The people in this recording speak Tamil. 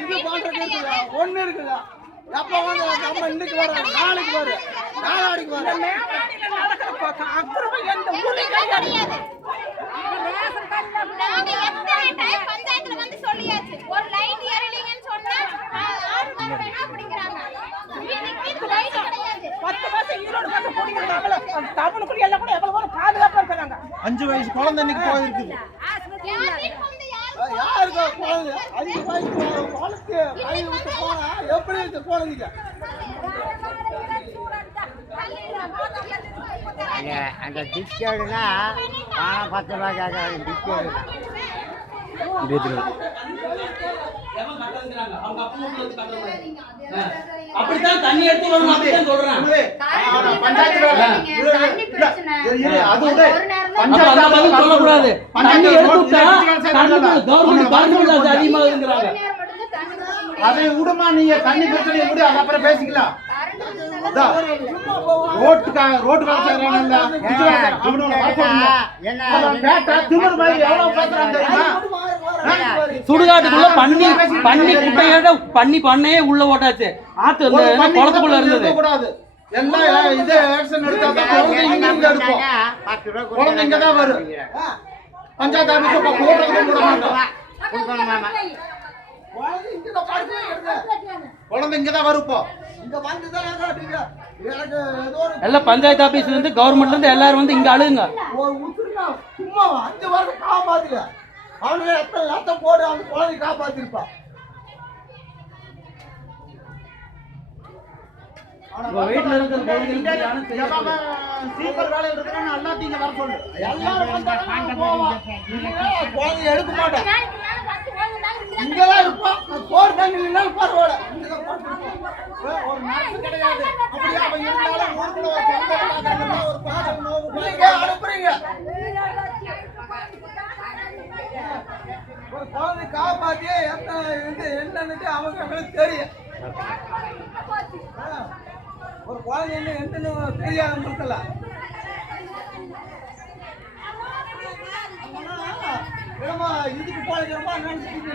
இது பண்றது இருக்குதா ஒண்ணு இருக்குதா எப்ப வந்து நம்ம இன்னைக்கு வர நாளைக்கு வர நாளைக்கு வர மேவாடியில நடக்கிற அக்கிரமம் எந்த ஊர்லயும் கிடையாது. நாங்க எத்தனை டைம் பஞ்சாயத்துல வந்து சொல்லியாச்சு. ஒரு லைட் ஏறலீங்கன்னு சொன்னா 6 மணி வேணா அப்படிங்கறாங்க. வீட்டுக்கு லைட் கிடையாது. 10 மாசம் ஈரோடு மாசம் குடிக்கிறாங்கள டவுனுக்குள்ள எல்லாம் கூட எவ்வளவு பாதுகாப்பா இருக்காங்க. 5 வயசு குழந்தை இன்னைக்கு போயிருக்குது. யாருக்கு குழந்தை 5 வயசு வளர்த்து கை விட்டு போனா எப்படி இருக்கு குழந்தைங்க? அந்த டிக்கெட்டுனா பணம் 10 ரூபா கேட்கறாங்க டிக்கெட்டு அப்படித்தான் தண்ணி எடுத்து வரணும் அப்படிதான் சொல்றேன். பஞ்சாயத்து சொல்லக்கூடாது. தண்ணி எடுத்து விட்டா கவர்மெண்ட் அதிகமாகுங்கிறாங்க. அதை விடுமா நீங்க தண்ணி பிரச்சனையை விடு அப்புறம் பேசிக்கலாம். ரோட்டு சுடுகாட்டுக்குள்ள பண்ணி குட்டையோட பண்ணையே உள்ள ஓட்டாச்சு. ஆத்து குளத்துக்குள்ள இருந்தது. எல்லாம் இது ஆக்ஷன் எடுத்தா குழந்தை இங்க தான் வரும். பஞ்சாயத்து ஆபீஸ் விட மாட்டோம். குழந்தை இங்கதான் வரும். எல்லாம் பஞ்சாயத்து ஆபீஸ்ல இருந்து கவர்மெண்ட்ல இருந்து எல்லாரும் வந்து இங்க அழுகுங்க. சும்மா 5 வருஷம் காப்பாத்துங்க. அவனுக்கு எத்தனை லட்சம் போடு அந்த குழந்தை காப்பாத்திருப்பா. வீட்டுல இருக்கிற சீப்பர் வேலை இருக்கிறான்னு எல்லாத்தையும் இங்க வர சொல்லு. எல்லாரும் குழந்தை எடுக்க மாட்டேன். இங்கதான் இருப்போம். போர் தண்ணி இல்லைனாலும் பரவாயில்ல. ஒரு நாட்டு கிடையாது. அப்படியே அவன் இருந்தாலும் ஊருக்குள்ள ஒரு பாசம் அனுப்புறீங்க. ஒரு குழந்தை காப்பாத்தி என்னன்னு அவங்களுக்கு தெரியும். ஒரு குழந்தை என்னன்னு தெரியாத மக்கள் இதுக்கு போய் நினைச்சிட்டு